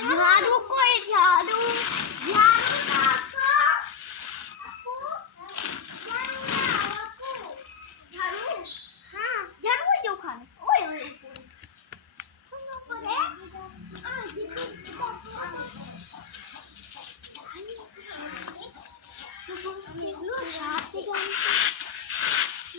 झाड़ू कोई झाड़ू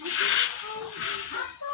Thank you.